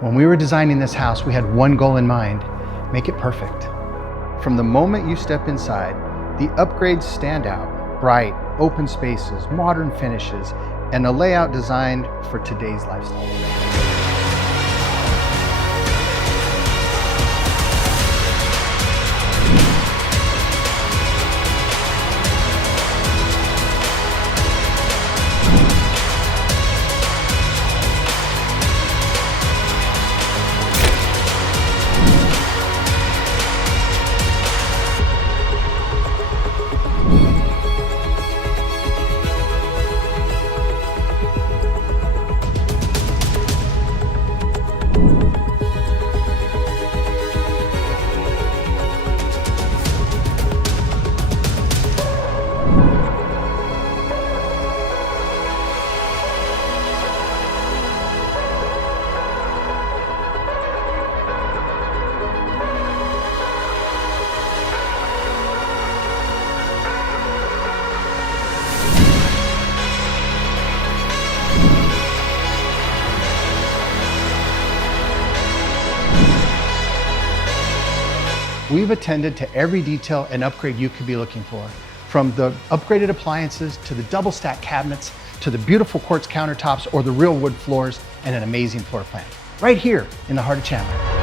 When we were designing this house, we had one goal in mind: make it perfect. From the moment you step inside, the upgrades stand out: bright, open spaces, modern finishes, and a layout designed for today's lifestyle. We've attended to every detail and upgrade you could be looking for, from the upgraded appliances to the double stack cabinets to the beautiful quartz countertops or the real wood floors and an amazing floor plan, right here in the heart of Chandler.